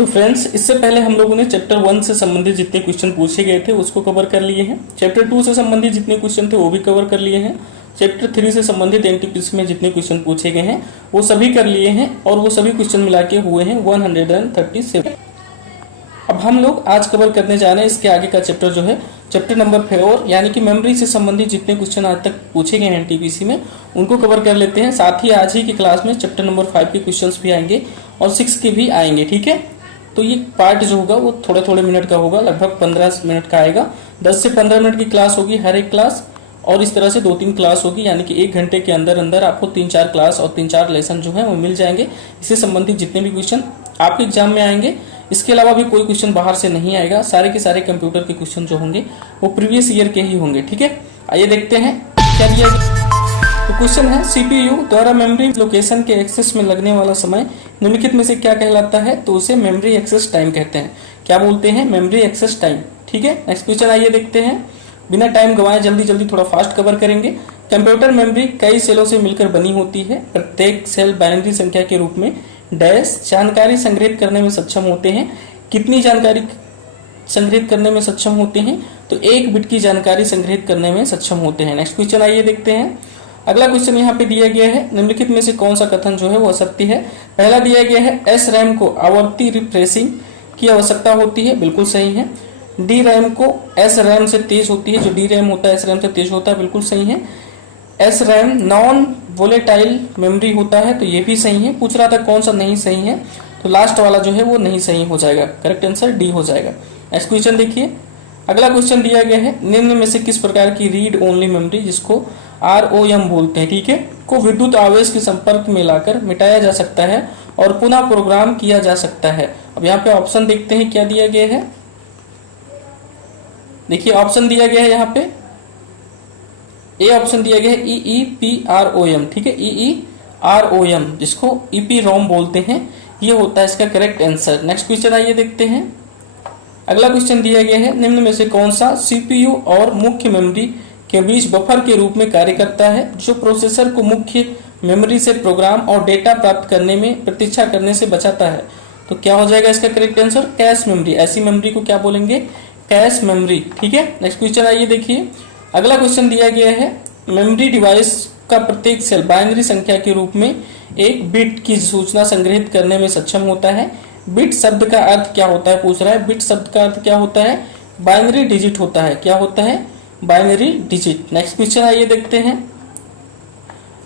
तो फ्रेंड्स, इससे पहले हम लोगों ने चैप्टर 1 से संबंधित जितने क्वेश्चन पूछे गए थे उसको कवर कर लिए हैं। चैप्टर 2 से संबंधित जितने क्वेश्चन थे वो भी कवर कर लिए हैं। चैप्टर 3 से संबंधित एनटीपीसी में जितने क्वेश्चन पूछे गए हैं वो सभी कर लिए हैं और वो सभी क्वेश्चन मिला के हुए हैं 137। अब हम लोग आज कवर करने जा रहे हैं इसके आगे का चैप्टर जो है चैप्टर नंबर 4, यानी कि मेमोरी से संबंधित जितने क्वेश्चन आज तक पूछे गए हैं एनटीपीसी में उनको कवर कर लेते हैं। साथ ही आज ही की क्लास में चैप्टर नंबर 5 के क्वेश्चंस भी आएंगे और 6 के भी आएंगे। ठीक है, तो ये पार्ट जो होगा वो थोड़े थोड़े मिनट का होगा, लगभग 15 मिनट का आएगा। 10 से 15 मिनट की क्लास होगी हर एक क्लास, और इस तरह से 2-3 क्लास होगी, यानी कि 1 घंटे के अंदर अंदर आपको 3-4 क्लास और 3-4 लेसन जो है वो मिल जाएंगे। इससे संबंधित जितने भी क्वेश्चन आपके एग्जाम में आएंगे, इसके अलावा भी कोई क्वेश्चन बाहर से नहीं आएगा। सारे के सारे कंप्यूटर के क्वेश्चन जो होंगे वो प्रीवियस ईयर के ही होंगे। ठीक है, आइए देखते हैं क्या दिया गया। तो क्वेश्चन है, सीपीयू द्वारा मेमोरी लोकेशन के एक्सेस में लगने वाला समय निम्नलिखित में से क्या कहलाता है? तो उसे मेमोरी एक्सेस टाइम कहते हैं। क्या बोलते हैं? Memory access time. ठीक है, नेक्स्ट क्वेश्चन आइए देखते हैं। बिना टाइम गंवाए जल्दी जल्दी थोड़ा फास्ट कवर करेंगे। कंप्यूटर मेमोरी कई सेलों से मिलकर बनी होती है। प्रत्येक सेल बाइनरी संख्या के रूप में डैश जानकारी संग्रहित करने में सक्षम होते हैं। कितनी जानकारी संग्रहित करने में सक्षम होते हैं? तो 1 बिट की जानकारी संग्रहित करने में सक्षम होते हैं। नेक्स्ट क्वेश्चन आइए देखते हैं। अगला क्वेश्चन यहाँ पे दिया गया है, निम्नलिखित में से कौन सा कथन जो है वो असत्य है? पहला दिया गया है, एस रैम को आवर्ती रिफ्रेशिंग की आवश्यकता होती है, बिल्कुल सही है। डी रैम को एस रैम से तेज होती है, जो डी रैम होता है एस रैम से तेज होता है, बिल्कुल सही है। S RAM non volatile memory होता है, तो ये भी सही है। पूछ रहा था कौन सा नहीं सही है, तो लास्ट वाला जो है वो नहीं सही हो जाएगा, करेक्ट आंसर डी हो जाएगा। नेक्स्ट क्वेश्चन देखिए। अगला क्वेश्चन दिया गया है, निम्न में से किस प्रकार की रीड ओनली मेमोरी, जिसको ROM बोलते हैं, ठीक है, को विद्युत आवेश के संपर्क में लाकर मिटाया जा सकता है और पुनः प्रोग्राम किया जा सकता है? अब यहाँ पे ऑप्शन देखते हैं क्या दिया गया है। देखिए ऑप्शन दिया गया है यहाँ पे, ए ऑप्शन दिया गया है EEPROM, ठीक है, EEROM, जिसको EPROM बोलते हैं, ये होता है इसका करेक्ट आंसर। नेक्स्ट क्वेश्चन आइए देखते हैं। अगला क्वेश्चन दिया गया है, निम्न में से कौन सा CPU और मुख्य मेमोरी के बीच बफर के रूप में कार्य करता है, जो प्रोसेसर को मुख्य मेमोरी से प्रोग्राम और डेटा प्राप्त करने में प्रतीक्षा करने से बचाता है? तो क्या हो जाएगा इसका करेक्ट आंसर? Cache memory. ऐसी मेमोरी को क्या बोलेंगे? Cache memory. ठीक है, नेक्स्ट क्वेश्चन आइए देखिए। अगला क्वेश्चन दिया गया है, मेमोरी डिवाइस का प्रत्येक सेल बाइनरी संख्या के रूप में 1 बिट की सूचना संग्रहित करने में सक्षम होता है। बिट शब्द का अर्थ क्या होता है पूछ रहा है। बिट शब्द का अर्थ क्या होता है? बाइनरी डिजिट होता है। क्या होता है? Binary digit. नेक्स्ट क्वेश्चन आइए देखते हैं।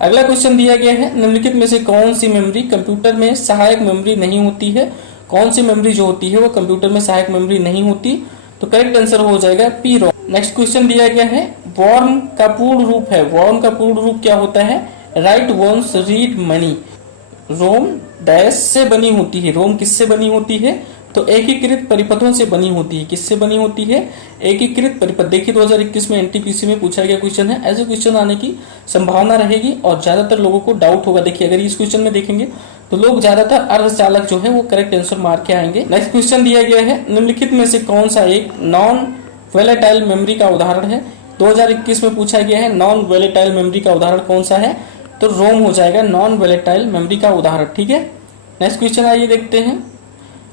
अगला क्वेश्चन दिया गया है, निम्नलिखित में से कौन सी मेमोरी कंप्यूटर में सहायक मेमोरी नहीं होती है? कौन सी मेमोरी जो होती है वो कंप्यूटर में सहायक मेमोरी नहीं होती? तो करेक्ट आंसर हो जाएगा PROM। नेक्स्ट क्वेश्चन दिया गया है, वॉर्म का पूर्ण रूप है। वॉर्म का पूर्ण रूप क्या होता है? Write once read many. ROM dash से बनी होती है। रोम किससे बनी होती है? तो एकीकृत परिपथों से बनी होती है। किससे बनी होती है? एकीकृत परिपथ। देखिए 2021 में एनटीपीसी में पूछा गया क्वेश्चन है, ऐसे क्वेश्चन आने की संभावना रहेगी और ज्यादातर लोगों को डाउट होगा। देखिए अगर इस क्वेश्चन में देखेंगे तो लोग ज्यादातर अर्धचालक जो है वो करेक्ट आंसर मार के आएंगे। नेक्स्ट क्वेश्चन दिया गया है, निम्नलिखित में से कौन सा एक नॉन वोलेटाइल मेमोरी का उदाहरण है? 2021 में पूछा गया है नॉन वोलेटाइल मेमोरी का उदाहरण कौन सा है? तो रोम हो जाएगा नॉन वोलेटाइल मेमोरी का उदाहरण। ठीक है, नेक्स्ट क्वेश्चन आइए देखते हैं।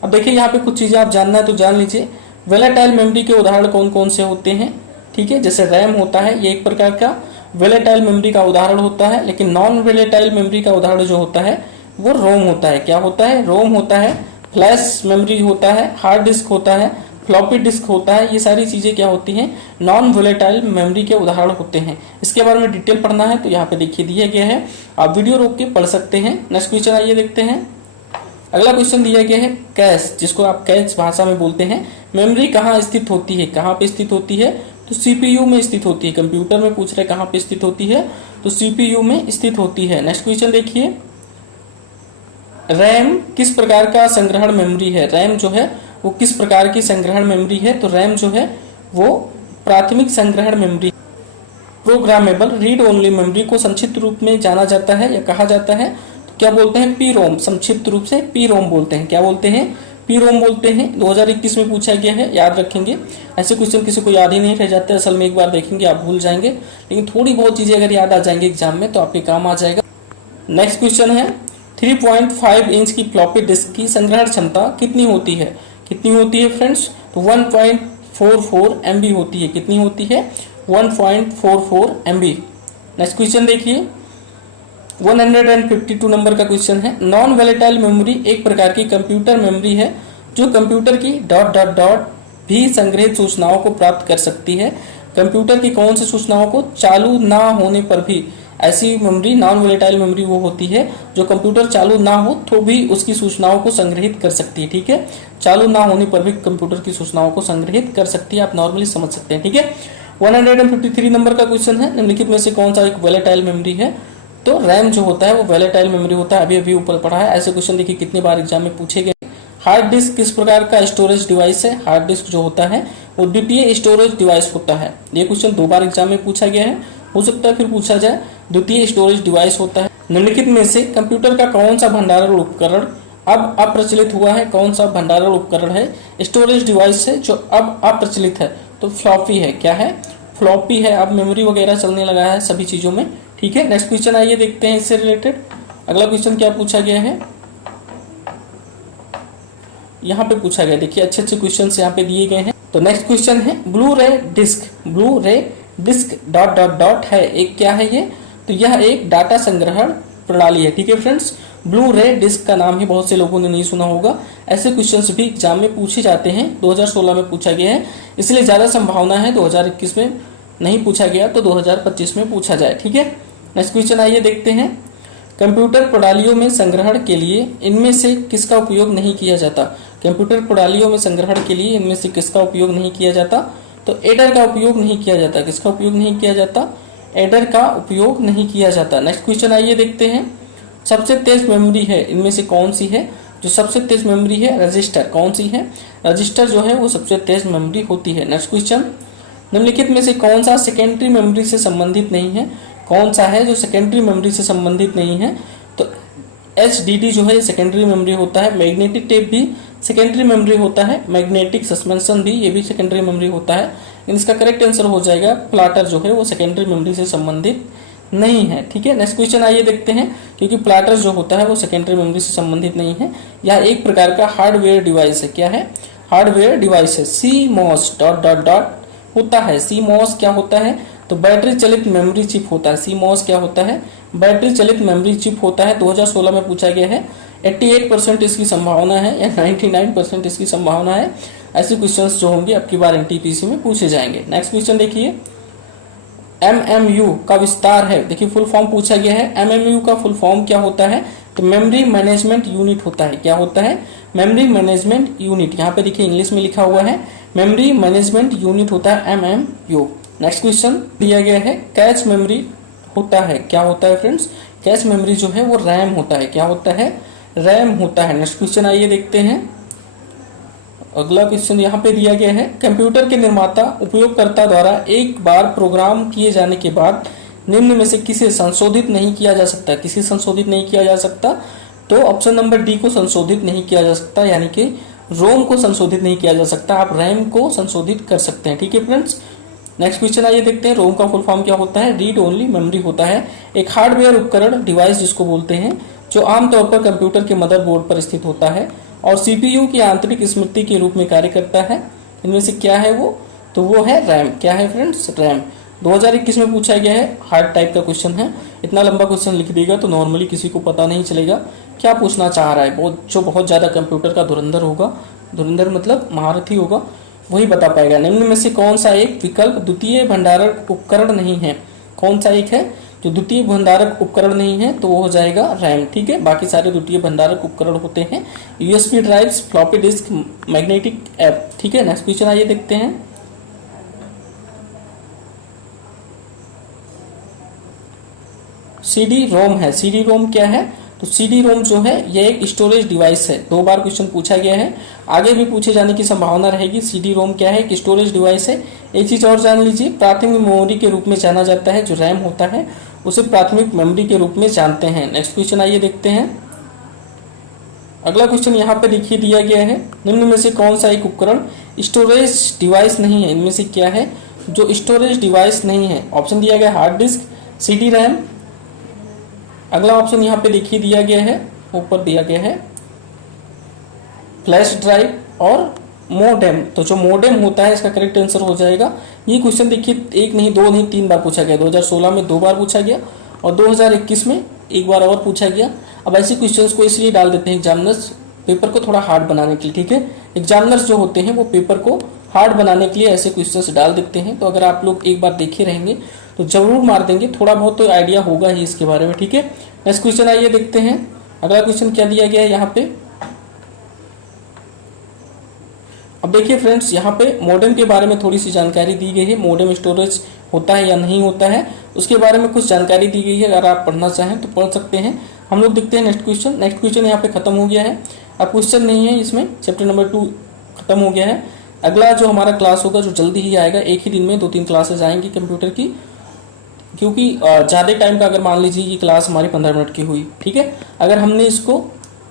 अब देखिए यहाँ पे कुछ चीजें आप जानना है तो जान लीजिए। वोलेटाइल मेमोरी के उदाहरण कौन कौन से होते हैं? ठीक है, जैसे रैम होता है, ये एक प्रकार का वोलेटाइल मेमोरी का उदाहरण होता है, लेकिन नॉन वोलेटाइल मेमोरी का उदाहरण जो होता है वो रोम होता है। क्या होता है? रोम होता है। फ्लैश मेमोरी होता है, हार्ड डिस्क होता है, फ्लॉपी डिस्क होता है, ये सारी चीजें क्या होती हैं? नॉन वोलेटाइल मेमोरी के उदाहरण होते हैं। इसके बारे में डिटेल पढ़ना है तो यहाँ पे देखिए दिया गया है, आप वीडियो रोक के पढ़ सकते हैं। नेक्स्ट क्वेश्चन आइए देखते हैं। अगला क्वेश्चन दिया गया है, कैश, जिसको आप कैश भाषा में बोलते हैं, मेमोरी कहाँ स्थित होती है? कहाँ पे स्थित होती है? तो CPU में स्थित होती है। कंप्यूटर में पूछ रहे कहाँ पे स्थित होती है? तो CPU में स्थित होती है। नेक्स्ट क्वेश्चन देखिए, रैम किस प्रकार का संग्रहण मेमोरी है? रैम जो है वो किस प्रकार की संग्रहण मेमोरी है? तो रैम जो है वो प्राथमिक संग्रहण memory. Programmable read only memory को संक्षिप्त रूप में जाना जाता है या कहा जाता है, तो क्या बोलते हैं? PROM। संक्षिप्त रूप से PROM बोलते हैं। क्या बोलते हैं? PROM बोलते हैं। 2021 में पूछा गया है, याद रखेंगे। ऐसे क्वेश्चन किसी को याद ही नहीं रह जाते, असल में एक बार देखेंगे आप भूल जाएंगे, लेकिन थोड़ी बहुत चीजें अगर याद आ जाएंगे एग्जाम में तो आपके काम आ जाएगा। नेक्स्ट क्वेश्चन है, 3.5 इंच की फ्लॉपी डिस्क की संग्रहण क्षमता कितनी होती है? कितनी होती है फ्रेंड्स? तो 1.44 MB होती है। कितनी होती है? 1.44 MB। नेक्स्ट क्वेश्चन देखिए, 152 नंबर का क्वेश्चन है। नॉन वोलेटाइल मेमोरी एक प्रकार की कंप्यूटर मेमोरी है जो कंप्यूटर की डॉट डॉट डॉट भी संग्रहित सूचनाओं को प्राप्त कर सकती है। कंप्यूटर की कौन सी सूचनाओं को चालू ना होने पर भी, ऐसी मेमोरी नॉन वोलेटाइल मेमोरी वो होती है जो कंप्यूटर चालू ना हो तो भी उसकी सूचनाओं को संग्रहित कर सकती है। ठीक है, चालू ना होने पर भी कंप्यूटर की सूचनाओं को संग्रहित कर सकती है, आप नॉर्मली समझ सकते हैं। ठीक है, 153 नंबर का क्वेश्चन है। निम्नलिखित में से कौन सा एक वोलेटाइल मेमोरी है? तो रैम जो होता है वो वोलेटाइल मेमोरी होता है, अभी अभी ऊपर पढ़ा है। ऐसे क्वेश्चन देखिए कितनी बार एग्जाम में पूछे गए। हार्ड डिस्क किस प्रकार का स्टोरेज डिवाइस है? हार्ड डिस्क जो होता है वो द्वितीय स्टोरेज डिवाइस होता है। ये क्वेश्चन 2 बार एग्जाम में पूछा गया है, हो सकता है फिर पूछा जाए। द्वितीय स्टोरेज डिवाइस होता है। निम्नलिखित में से कंप्यूटर का कौन सा भंडारण उपकरण अब अप्रचलित हुआ है? कौन सा भंडारण उपकरण है, स्टोरेज डिवाइस है जो अब अप्रचलित है? तो फ्लॉपी है। क्या है? फ्लॉपी है। अब मेमोरी वगैरह चलने लगा है सभी चीजों में। ठीक है, नेक्स्ट क्वेश्चन आइए देखते हैं इससे रिलेटेड। अगला क्वेश्चन क्या पूछा गया है, यहाँ पे पूछा गया, देखिए अच्छे अच्छे क्वेश्चन यहाँ पे दिए गए हैं। तो नेक्स्ट क्वेश्चन है ब्लू रे डिस्क डॉट डॉट डॉट है एक, क्या है ये? तो यह एक डाटा संग्रहण प्रणाली है। ठीक है फ्रेंड्स, ब्लू रे डिस्क का नाम ही बहुत से लोगों ने नहीं सुना होगा। ऐसे क्वेश्चंस भी एग्जाम में पूछे जाते हैं। 2016 में पूछा गया है, इसलिए ज्यादा संभावना है 2021 में नहीं पूछा गया तो 2025 में पूछा जाए। ठीक है, नेक्स्ट क्वेश्चन आइए देखते हैं। कंप्यूटर प्रणालियों में संग्रहण के लिए इनमें से किसका उपयोग नहीं किया जाता? कंप्यूटर प्रणालियों में संग्रहण के लिए इनमें से किसका उपयोग नहीं किया जाता? तो एडर का उपयोग नहीं किया जाता। किसका उपयोग नहीं किया जाता? एडर का उपयोग नहीं किया जाता। नेक्स्ट क्वेश्चन आइए देखते हैं। सबसे तेज मेमोरी है इनमें से कौन सी है? जो सबसे तेज मेमोरी है रजिस्टर। कौन सी है? रजिस्टर जो है वो सबसे तेज मेमोरी होती है। नेक्स्ट क्वेश्चन, निम्नलिखित में से कौन सा सेकेंडरी मेमोरी से संबंधित नहीं है? कौन सा है जो सेकेंडरी मेमोरी से संबंधित नहीं है? तो HDD जो है सेकेंडरी मेमोरी होता है। मैग्नेटिक टेप भी सेकेंडरी मेमोरी होता है। मैग्नेटिक सस्पेंशन भी, ये भी सेकेंडरी मेमोरी होता है। इसका करेक्ट आंसर हो जाएगा प्लाटर जो है वो सेकेंडरी मेमोरी से संबंधित नहीं है। ठीक है, नेक्स्ट क्वेश्चन आइए देखते हैं। क्योंकि प्लाटर जो होता है वो सेकेंडरी मेमोरी से संबंधित नहीं है, यह एक प्रकार का हार्डवेयर डिवाइस है। क्या है? हार्डवेयर डिवाइस है। CMOS डॉट डॉट डॉट होता है। CMOS क्या होता है? तो बैटरी चलित मेमोरी चिप होता है। CMOS क्या होता है? बैटरी चलित मेमोरी चिप होता है। 2016 में पूछा गया है। 88% इसकी संभावना है या 99% इसकी संभावना है। ऐसे क्वेश्चंस जो होंगे अब की बार NTPC में पूछे जाएंगे। नेक्स्ट क्वेश्चन देखिए, MMU का विस्तार है। देखिए फुल फॉर्म पूछा गया है। MMU का फुल फॉर्म क्या होता है? तो मेमोरी मैनेजमेंट यूनिट होता है। क्या होता है? Memory management unit. यहाँ पे देखिए इंग्लिश में लिखा हुआ है, मेमोरी मैनेजमेंट यूनिट होता है MMU। नेक्स्ट क्वेश्चन दिया गया है, कैच मेमोरी होता है। क्या होता है फ्रेंड्स? कैच मेमोरी जो है वो रैम होता है। क्या होता है? रैम होता है। नेक्स्ट क्वेश्चन आइए देखते हैं। अगला क्वेश्चन यहाँ पे दिया गया है, कंप्यूटर के निर्माता उपयोगकर्ता द्वारा एक बार प्रोग्राम किए जाने के बाद निम्न में से किसे संशोधित नहीं किया जा सकता? किसे संशोधित नहीं किया जा सकता? तो ऑप्शन नंबर डी को संशोधित नहीं किया जा सकता, यानी कि रोम को संशोधित नहीं किया जा सकता। आप रैम को संशोधित कर सकते हैं। ठीक है फ्रेंड्स, नेक्स्ट क्वेश्चन आइए देखते हैं। रोम का फुल फॉर्म क्या होता है? रीड ओनली मेमोरी होता है। एक हार्डवेयर उपकरण डिवाइस जिसको बोलते हैं, जो आमतौर पर कंप्यूटर के मदरबोर्ड पर स्थित होता है और CPU की आंतरिक स्मृति के रूप में कार्य करता है। इनमें से क्या है वो? तो वो है रैम। क्या है फ्रेंड्स? रैम। 2021 में पूछा गया है, हार्ड टाइप का क्वेश्चन है। इतना लंबा क्वेश्चन लिख देगा तो नॉर्मली किसी को पता नहीं चलेगा क्या पूछना चाह रहा है। जो बहुत ज्यादा कंप्यूटर का धुरंधर होगा, धुरंधर मतलब महारथी होगा, वही बता पाएगा। निम्न में से कौन सा एक विकल्प द्वितीय भंडारक उपकरण नहीं है? कौन सा एक है जो द्वितीय भंडारक उपकरण नहीं है? तो वो हो जाएगा रैम। ठीक है, बाकी सारे द्वितीय भंडारक उपकरण होते हैं USB drives, floppy disk, magnetic app. ठीक है, नेक्स्ट क्वेश्चन आइए देखते हैं। CD-ROM है। CD-ROM क्या है? तो CD-ROM जो है ये एक स्टोरेज डिवाइस है। 2 बार क्वेश्चन पूछा गया है, आगे भी पूछे जाने की संभावना रहेगी। CD-ROM क्या है? एक स्टोरेज डिवाइस है। एक चीज और जान लीजिए, प्राथमिक मेमोरी के रूप में जाना जाता है। जो रैम होता है उसे प्राथमिक मेमोरी के रूप में जानते हैं। नेक्स्ट क्वेश्चन आइए देखते हैं। अगला क्वेश्चन यहाँ पे देखिए दिया गया है, निम्न में से कौन सा एक उपकरण स्टोरेज डिवाइस नहीं है? इनमें से क्या है जो स्टोरेज डिवाइस नहीं है? ऑप्शन दिया गया हार्ड डिस्क, CD-RAM। अगला ऑप्शन यहाँ पे देखिए दिया गया है ऊपर दिया गया है फ्लैश ड्राइव और मोडेम। तो जो मोडेम होता है इसका करेक्ट आंसर हो जाएगा। ये क्वेश्चन देखिए एक नहीं दो नहीं 3 बार पूछा गया। 2016 में 2 बार पूछा गया और 2021 में 1 बार और पूछा गया। अब ऐसे क्वेश्चंस को इसलिए डाल देते हैं एग्जामिनर्स पेपर को थोड़ा हार्ड बनाने के लिए, ठीक है। एग्जामिनर्स जो होते हैं वो पेपर को हार्ड बनाने के लिए ऐसे क्वेश्चंस डाल देते हैं। तो अगर आप लोग एक बार देखे रहेंगे तो जरूर मार देंगे, थोड़ा बहुत तो आइडिया होगा ही इसके बारे में, ठीक है। नेक्स्ट क्वेश्चन आइए देखते हैं। अगला क्वेश्चन क्या दिया गया है यहाँ पे। अब देखिए फ्रेंड्स, यहाँ पे मॉडेम के बारे में थोड़ी सी जानकारी दी गई है। मॉडेम स्टोरेज होता है या नहीं होता है उसके बारे में कुछ जानकारी दी गई है। अगर आप पढ़ना चाहें तो पढ़ सकते हैं। हम लोग देखते हैं नेक्स्ट क्वेश्चन। नेक्स्ट क्वेश्चन यहाँ पे खत्म हो गया है। अब क्वेश्चन नहीं है इसमें, चैप्टर नंबर 2 खत्म हो गया है। अगला जो हमारा क्लास होगा जो जल्दी ही आएगा, एक ही दिन में 2-3 क्लासेज आएंगी कंप्यूटर की, क्योंकि ज़्यादा टाइम का अगर मान लीजिए ये क्लास हमारी 15 मिनट की हुई, ठीक है। अगर हमने इसको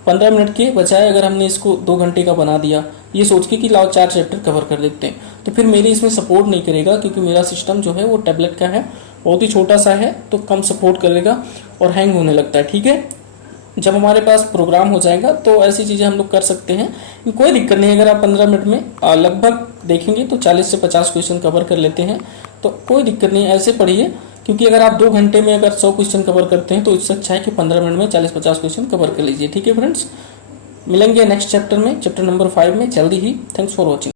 15 मिनट के बजाय अगर हमने इसको 2 घंटे का बना दिया, ये सोच के कि लाओ 4 चैप्टर कवर कर देते हैं, तो फिर मेरी इसमें सपोर्ट नहीं करेगा, क्योंकि मेरा सिस्टम जो है वो टैबलेट का है, बहुत ही छोटा सा है, तो कम सपोर्ट करेगा और हैंग होने लगता है, ठीक है। जब हमारे पास प्रोग्राम हो जाएगा तो ऐसी चीज़ें हम लोग कर सकते हैं, कोई दिक्कत नहीं। अगर आप 15 मिनट में लगभग देखेंगे तो 40 से 50 क्वेश्चन कवर कर लेते हैं, तो कोई दिक्कत नहीं, ऐसे पढ़िए। क्योंकि अगर आप 2 घंटे में अगर 100 क्वेश्चन कवर करते हैं तो इससे अच्छा है कि 15 मिनट में 40-50 क्वेश्चन कवर कर लीजिए, ठीक है फ्रेंड्स। मिलेंगे नेक्स्ट चैप्टर में, चैप्टर नंबर 5 में जल्दी ही। Thanks for watching.